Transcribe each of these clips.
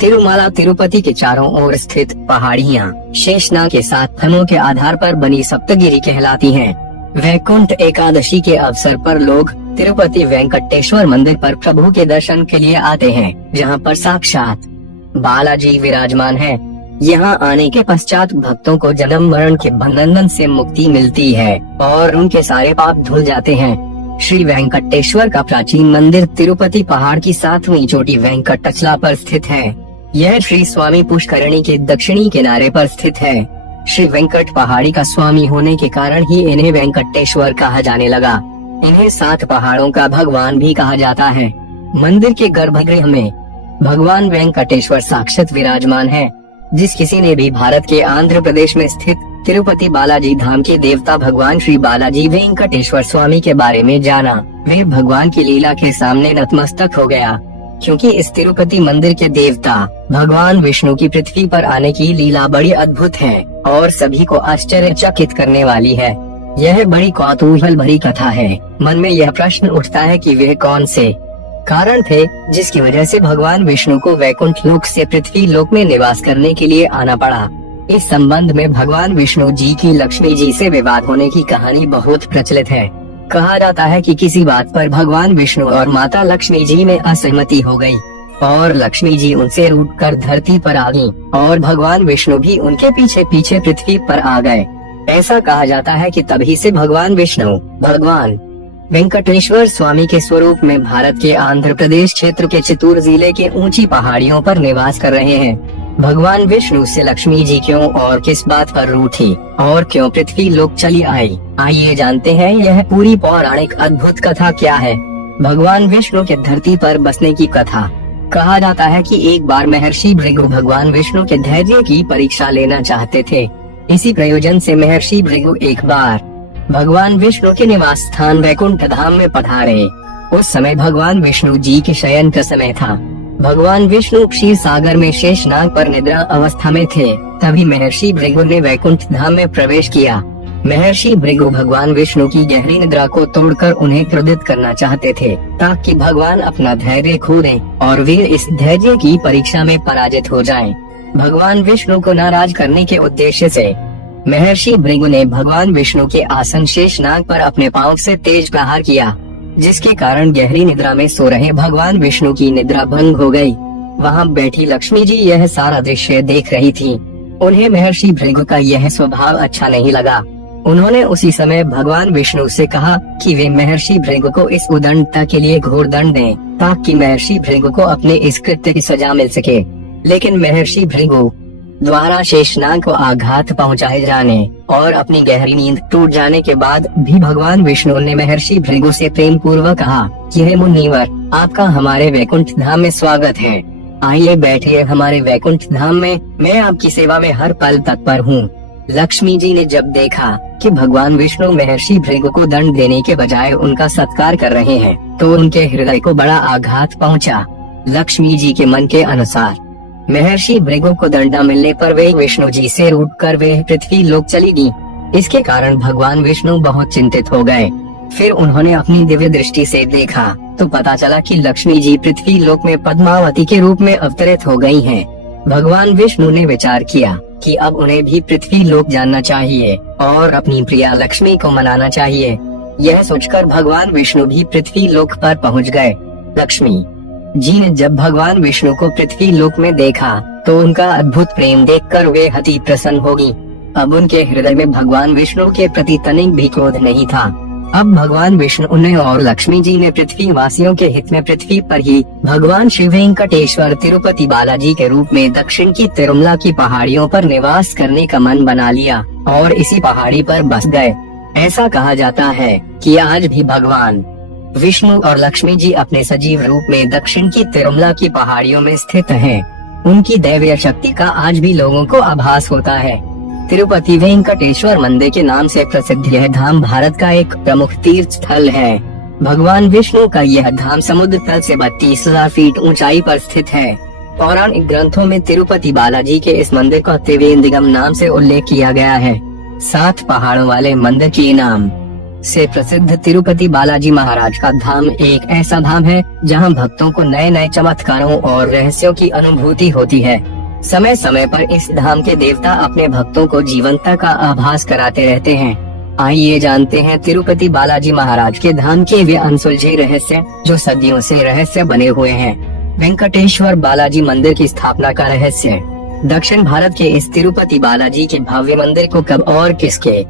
तिरुमाला तिरुपति के चारों ओर स्थित पहाड़ियाँ शेषनाग के 7 खंडों के आधार पर बनी सप्तगिरी कहलाती हैं। वैकुंठ एकादशी के अवसर पर लोग तिरुपति वेंकटेश्वर मंदिर पर प्रभु के दर्शन के लिए आते हैं, जहां पर साक्षात बालाजी विराजमान हैं। यहाँ आने के पश्चात भक्तों को जन्म मरण के बंधन से मुक्ति मिलती है और उनके सारे पाप धुल जाते हैं। श्री वेंकटेश्वर का प्राचीन मंदिर तिरुपति पहाड़ की 7वीं चोटी वेंकटचला पर स्थित है। यह श्री स्वामी पुष्करणी के दक्षिणी किनारे पर स्थित है। श्री वेंकट पहाड़ी का स्वामी होने के कारण ही इन्हें वेंकटेश्वर कहा जाने लगा। इन्हें 7 पहाड़ों का भगवान भी कहा जाता है। मंदिर के गर्भगृह में भगवान वेंकटेश्वर साक्षात विराजमान है। जिस किसी ने भी भारत के आंध्र प्रदेश में स्थित तिरुपति बालाजी धाम के देवता भगवान श्री बालाजी वेंकटेश्वर स्वामी के बारे में जाना, वे भगवान की लीला के सामने नतमस्तक हो गया, क्योंकि इस तिरुपति मंदिर के देवता भगवान विष्णु की पृथ्वी पर आने की लीला बड़ी अद्भुत है और सभी को आश्चर्यचकित करने वाली है। यह बड़ी कौतूहल भरी कथा है। मन में यह प्रश्न उठता है कि वे कौन से कारण थे जिसकी वजह से भगवान विष्णु को वैकुंठ लोक से पृथ्वी लोक में निवास करने के लिए आना पड़ा। इस संबंध में भगवान विष्णु जी की लक्ष्मी जी से विवाद होने की कहानी बहुत प्रचलित है। कहा जाता है कि किसी बात पर भगवान विष्णु और माता लक्ष्मी जी में असहमति हो गई और लक्ष्मी जी उनसे रूठकर धरती पर आ गईं और भगवान विष्णु भी उनके पीछे पीछे पृथ्वी पर आ गए। ऐसा कहा जाता है कि तभी से भगवान विष्णु भगवान वेंकटेश्वर स्वामी के स्वरूप में भारत के आंध्र प्रदेश क्षेत्र के चित्तूर जिले के ऊंची पहाड़ियों पर निवास कर रहे हैं। भगवान विष्णु से लक्ष्मी जी क्यों और किस बात पर रूठी और क्यों पृथ्वी लोक चली आई, आइए जानते हैं यह पूरी पौराणिक अद्भुत कथा क्या है। भगवान विष्णु के धरती पर बसने की कथा। कहा जाता है कि एक बार महर्षि भृगु भगवान विष्णु के धैर्य की परीक्षा लेना चाहते थे। इसी प्रयोजन से महर्षि भृगु एक बार भगवान विष्णु के निवास स्थान वैकुंठ धाम में पधारे। उस समय भगवान विष्णु जी के शयन का समय था। भगवान विष्णु क्षीर सागर में शेषनाग पर निद्रा अवस्था में थे। तभी महर्षि भृगु ने वैकुंठ धाम में प्रवेश किया। महर्षि भृगु भगवान विष्णु की गहरी निद्रा को तोड़कर उन्हें क्रोधित करना चाहते थे, ताकि भगवान अपना धैर्य खो दें और वे इस धैर्य की परीक्षा में पराजित हो जाएं। भगवान विष्णु को नाराज करने के उद्देश्य से महर्षि भृगु ने भगवान विष्णु के आसन शेषनाग पर अपने पांव से तेज प्रहार किया, जिसके कारण गहरी निद्रा में सो रहे भगवान विष्णु की निद्रा भंग हो गई। वहां बैठी लक्ष्मी जी यह सारा दृश्य देख रही थी। उन्हें महर्षि भृगु का यह स्वभाव अच्छा नहीं लगा। उन्होंने उसी समय भगवान विष्णु से कहा कि वे महर्षि भृगु को इस उदंडता के लिए घोर दंड दें, ताकि महर्षि भृगु को अपने इस कृत्य की सजा मिल सके। लेकिन महर्षि भृगु द्वारा शेषनाग को आघात पहुंचाए जाने और अपनी गहरी नींद टूट जाने के बाद भी भगवान विष्णु ने महर्षि भृगु से प्रेम पूर्वक कहा कि हे मुनिवर, आपका हमारे वैकुंठ धाम में स्वागत है। आइए बैठिए हमारे वैकुंठ धाम में, मैं आपकी सेवा में हर पल तत्पर हूँ। लक्ष्मी जी ने जब देखा कि भगवान विष्णु महर्षि भृगु को दंड देने के बजाय उनका सत्कार कर रहे हैं, तो उनके हृदय को बड़ा आघात पहुँचा। लक्ष्मी जी के मन के अनुसार महर्षि भृगु को दंड न मिलने पर वे विष्णु जी से रूठकर वे पृथ्वी लोक चली गईं। इसके कारण भगवान विष्णु बहुत चिंतित हो गए। फिर उन्होंने अपनी दिव्य दृष्टि से देखा तो पता चला कि लक्ष्मी जी पृथ्वी लोक में पद्मावती के रूप में अवतरित हो गई हैं। भगवान विष्णु ने विचार किया कि अब उन्हें भी पृथ्वी लोक जानना चाहिए और अपनी प्रिया लक्ष्मी को मनाना चाहिए। यह सोचकर भगवान विष्णु भी पृथ्वी लोक पर पहुँच गए। लक्ष्मी जी ने जब भगवान विष्णु को पृथ्वी लोक में देखा तो उनका अद्भुत प्रेम देखकर वे अति प्रसन्न हो गईं। अब उनके हृदय में भगवान विष्णु के प्रति तनिक भी क्रोध नहीं था। अब भगवान विष्णु ने और लक्ष्मी जी ने पृथ्वी वासियों के हित में पृथ्वी पर ही भगवान श्री वेंकटेश्वर तिरुपति बालाजी के रूप में दक्षिण की तिरुमला की पहाड़ियों पर निवास करने का मन बना लिया और इसी पहाड़ी पर बस गए। ऐसा कहा जाता है कि आज भी भगवान विष्णु और लक्ष्मी जी अपने सजीव रूप में दक्षिण की तिरुमला की पहाड़ियों में स्थित हैं। उनकी दैवीय शक्ति का आज भी लोगों को आभास होता है। तिरुपति वेंकटेश्वर मंदिर के नाम से प्रसिद्ध यह धाम भारत का एक प्रमुख तीर्थ स्थल है। भगवान विष्णु का यह धाम समुद्र तल से 32,000 फीट ऊंचाई पर स्थित है। पौराणिक ग्रंथों में तिरुपति बालाजी के इस मंदिर का त्रिवेंद्रम नाम से उल्लेख किया गया है। 7 पहाड़ों वाले मंदिर के नाम से प्रसिद्ध तिरुपति बालाजी महाराज का धाम एक ऐसा धाम है जहां भक्तों को नए नए चमत्कारों और रहस्यों की अनुभूति होती है। समय समय पर इस धाम के देवता अपने भक्तों को जीवंतता का आभास कराते रहते हैं। आइए जानते हैं तिरुपति बालाजी महाराज के धाम के वे अनसुलझे रहस्य जो सदियों से रहस्य बने हुए हैं। वेंकटेश्वर बालाजी मंदिर की स्थापना का रहस्य। दक्षिण भारत के इस तिरुपति बालाजी के भव्य मंदिर को कब और किसके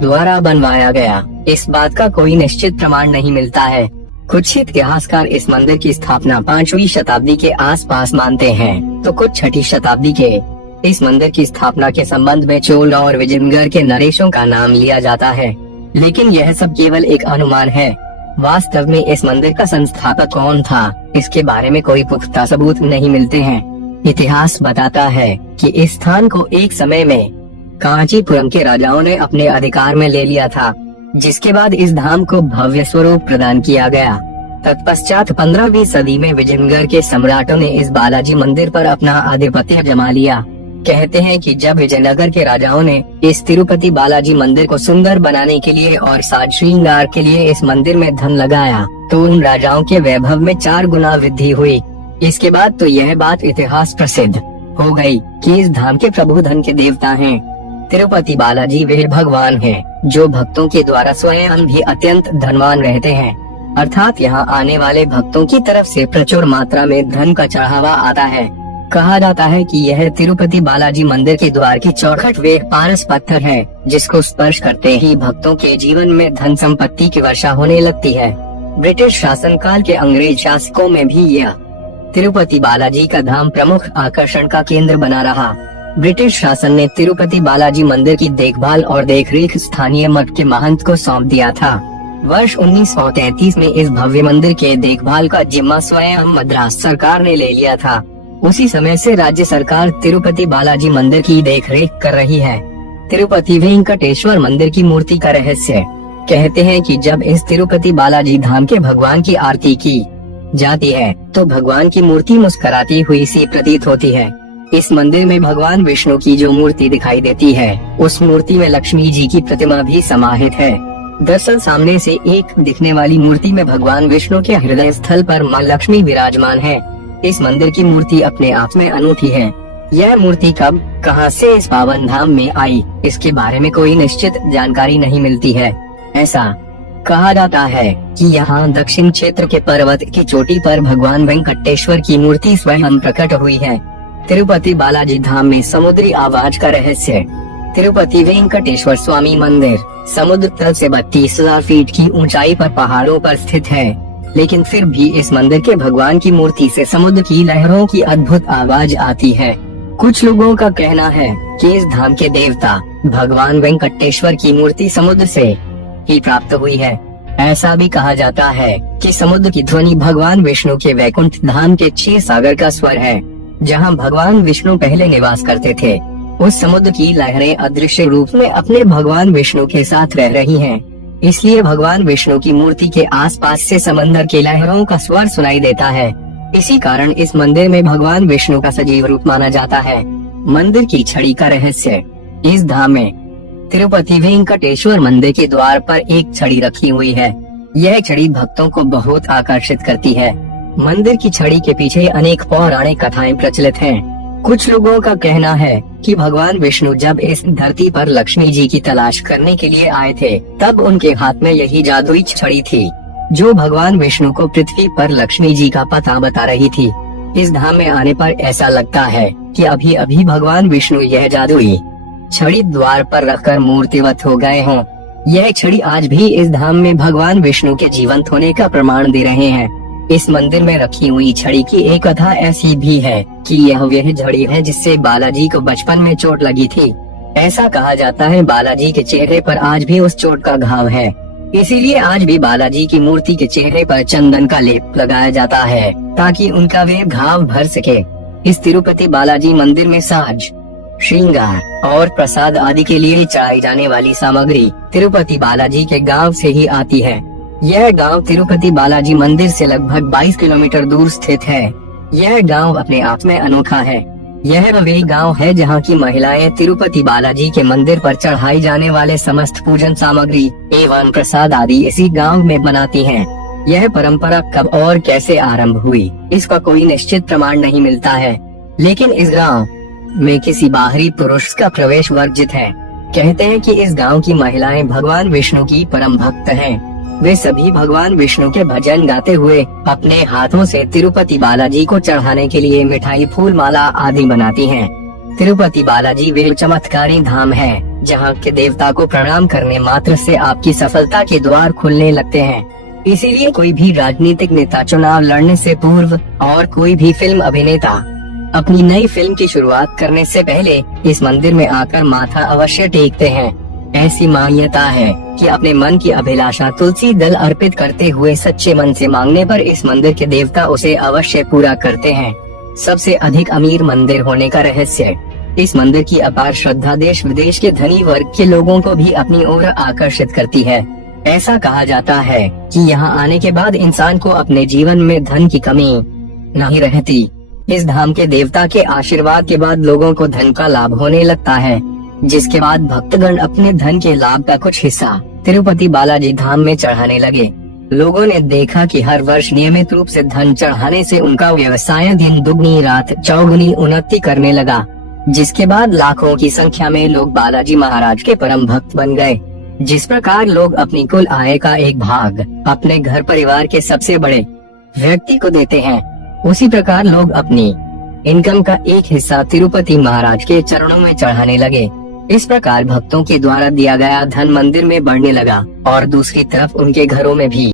द्वारा बनवाया गया, इस बात का कोई निश्चित प्रमाण नहीं मिलता है। कुछ इतिहासकार इस मंदिर की स्थापना 5वीं शताब्दी के आसपास मानते हैं, तो कुछ 6ठी शताब्दी के। इस मंदिर की स्थापना के संबंध में चोल और विजयनगर के नरेशों का नाम लिया जाता है, लेकिन यह सब केवल एक अनुमान है। वास्तव में इस मंदिर का संस्थापक कौन था, इसके बारे में कोई पुख्ता सबूत नहीं मिलते हैं। इतिहास बताता है कि इस स्थान को एक समय में कांचीपुरम के राजाओं ने अपने अधिकार में ले लिया था, जिसके बाद इस धाम को भव्य स्वरूप प्रदान किया गया। तत्पश्चात 15वीं सदी में विजयनगर के सम्राटों ने इस बालाजी मंदिर पर अपना आधिपत्य जमा लिया। कहते हैं कि जब विजयनगर के राजाओं ने इस तिरुपति बालाजी मंदिर को सुंदर बनाने के लिए और साज श्रृंगार के लिए इस मंदिर में धन लगाया, तो उन राजाओं के वैभव में 4 गुना वृद्धि हुई। इसके बाद तो यह बात इतिहास प्रसिद्ध हो गई कि इस धाम के प्रभु धन के देवता हैं। तिरुपति बालाजी वे भगवान हैं जो भक्तों के द्वारा स्वयं भी अत्यंत धनवान रहते हैं, अर्थात यहाँ आने वाले भक्तों की तरफ से प्रचुर मात्रा में धन का चढ़ावा आता है। कहा जाता है कि यह तिरुपति बालाजी मंदिर के द्वार की चौखट वे पारस पत्थर है, जिसको स्पर्श करते ही भक्तों के जीवन में धन संपत्ति की वर्षा होने लगती है। ब्रिटिश शासनकाल के अंग्रेज शासकों में भी यह तिरुपति बालाजी का धाम प्रमुख आकर्षण का केंद्र बना रहा। ब्रिटिश शासन ने तिरुपति बालाजी मंदिर की देखभाल और देखरेख स्थानीय मठ के महंत को सौंप दिया था। वर्ष 1933 में इस भव्य मंदिर के देखभाल का जिम्मा स्वयं मद्रास सरकार ने ले लिया था। उसी समय से राज्य सरकार तिरुपति बालाजी मंदिर की देखरेख कर रही है। तिरुपति वेंकटेश्वर मंदिर की मूर्ति का रहस्य। कहते हैं कि जब इस तिरुपति बालाजी धाम के भगवान की आरती की जाती है तो भगवान की मूर्ति मुस्कुराती हुई सी प्रतीत होती है। इस मंदिर में भगवान विष्णु की जो मूर्ति दिखाई देती है, उस मूर्ति में लक्ष्मी जी की प्रतिमा भी समाहित है। दरअसल सामने से एक दिखने वाली मूर्ति में भगवान विष्णु के हृदय स्थल पर मां लक्ष्मी विराजमान है। इस मंदिर की मूर्ति अपने आप में अनूठी है। यह मूर्ति कब कहां से इस पावन धाम में आई, इसके बारे में कोई निश्चित जानकारी नहीं मिलती है। ऐसा कहा जाता है कि यहाँ दक्षिण क्षेत्र के पर्वत की चोटी पर भगवान वेंकटेश्वर की मूर्ति स्वयं प्रकट हुई है। तिरुपति बालाजी धाम में समुद्री आवाज का रहस्य। तिरुपति वेंकटेश्वर स्वामी मंदिर समुद्र तल से 32,000 फीट की ऊंचाई पर पहाड़ों पर स्थित है, लेकिन फिर भी इस मंदिर के भगवान की मूर्ति से समुद्र की लहरों की अद्भुत आवाज आती है। कुछ लोगों का कहना है कि इस धाम के देवता भगवान वेंकटेश्वर की मूर्ति समुद्र से ही प्राप्त हुई है। ऐसा भी कहा जाता है कि समुद्र की ध्वनि भगवान विष्णु के वैकुंठ धाम के क्षीर सागर का स्वर है, जहां भगवान विष्णु पहले निवास करते थे। उस समुद्र की लहरें अदृश्य रूप में अपने भगवान विष्णु के साथ रह रही हैं। इसलिए भगवान विष्णु की मूर्ति के आसपास से समंदर की लहरों का स्वर सुनाई देता है। इसी कारण इस मंदिर में भगवान विष्णु का सजीव रूप माना जाता है। मंदिर की छड़ी का रहस्य। इस धाम में तिरुपति वेंकटेश्वर मंदिर के द्वार पर एक छड़ी रखी हुई है। यह छड़ी भक्तों को बहुत आकर्षित करती है। मंदिर की छड़ी के पीछे अनेक पौराणिक कथाएं प्रचलित हैं। कुछ लोगों का कहना है कि भगवान विष्णु जब इस धरती पर लक्ष्मी जी की तलाश करने के लिए आए थे, तब उनके हाथ में यही जादुई छड़ी थी, जो भगवान विष्णु को पृथ्वी पर लक्ष्मी जी का पता बता रही थी। इस धाम में आने पर ऐसा लगता है कि अभी अभी भगवान विष्णु यह जादुई छड़ी द्वार पर रखकर मूर्तिवत हो गए हों। यह छड़ी आज भी इस धाम में भगवान विष्णु के जीवंत होने का प्रमाण दे रहे हैं। इस मंदिर में रखी हुई छड़ी की एक कथा ऐसी भी है कि यह वह छड़ी है जिससे बालाजी को बचपन में चोट लगी थी। ऐसा कहा जाता है बालाजी के चेहरे पर आज भी उस चोट का घाव है, इसीलिए आज भी बालाजी की मूर्ति के चेहरे पर चंदन का लेप लगाया जाता है ताकि उनका वे घाव भर सके। इस तिरुपति बालाजी मंदिर में साज श्रृंगार और प्रसाद आदि के लिए चढ़ाई जाने वाली सामग्री तिरुपति बालाजी के गांव से ही आती है। यह गांव तिरुपति बालाजी मंदिर से लगभग 22 किलोमीटर दूर स्थित है। यह गांव अपने आप में अनोखा है। यह वही गांव है जहां की महिलाएं तिरुपति बालाजी के मंदिर पर चढ़ाई जाने वाले समस्त पूजन सामग्री एवं प्रसाद आदि इसी गांव में बनाती हैं। यह परंपरा कब और कैसे आरंभ हुई, इसका कोई निश्चित प्रमाण नहीं मिलता है, लेकिन इस गांव में किसी बाहरी पुरुष का प्रवेश वर्जित है। कहते हैं कि इस गांव की महिलाएं भगवान विष्णु की परम भक्त हैं। वे सभी भगवान विष्णु के भजन गाते हुए अपने हाथों से तिरुपति बालाजी को चढ़ाने के लिए मिठाई, फूल माला आदि बनाती हैं। तिरुपति बालाजी वे चमत्कारी धाम है जहां के देवता को प्रणाम करने मात्र से आपकी सफलता के द्वार खुलने लगते हैं। इसीलिए कोई भी राजनीतिक नेता चुनाव लड़ने से पूर्व और कोई भी फिल्म अभिनेता अपनी नई फिल्म की शुरुआत करने से पहले इस मंदिर में आकर माथा अवश्य टेकते हैं। ऐसी मान्यता है कि अपने मन की अभिलाषा तुलसी दल अर्पित करते हुए सच्चे मन से मांगने पर इस मंदिर के देवता उसे अवश्य पूरा करते हैं। सबसे अधिक अमीर मंदिर होने का रहस्य, इस मंदिर की अपार श्रद्धा देश विदेश के धनी वर्ग के लोगों को भी अपनी ओर आकर्षित करती है। ऐसा कहा जाता है कि यहाँ आने के बाद इंसान को अपने जीवन में धन की कमी नहीं रहती। इस धाम के देवता के आशीर्वाद के बाद लोगों को धन का लाभ होने लगता है, जिसके बाद भक्तगण अपने धन के लाभ का कुछ हिस्सा तिरुपति बालाजी धाम में चढ़ाने लगे। लोगों ने देखा कि हर वर्ष नियमित रूप से धन चढ़ाने से उनका व्यवसाय दिन दुगनी रात चौगुनी उन्नति करने लगा, जिसके बाद लाखों की संख्या में लोग बालाजी महाराज के परम भक्त बन गए। जिस प्रकार लोग अपनी कुल आय का एक भाग अपने घर परिवार के सबसे बड़े व्यक्ति को देते हैं, उसी प्रकार लोग अपनी इनकम का एक हिस्सा तिरुपति महाराज के चरणों में चढ़ाने लगे। इस प्रकार भक्तों के द्वारा दिया गया धन मंदिर में बढ़ने लगा और दूसरी तरफ उनके घरों में भी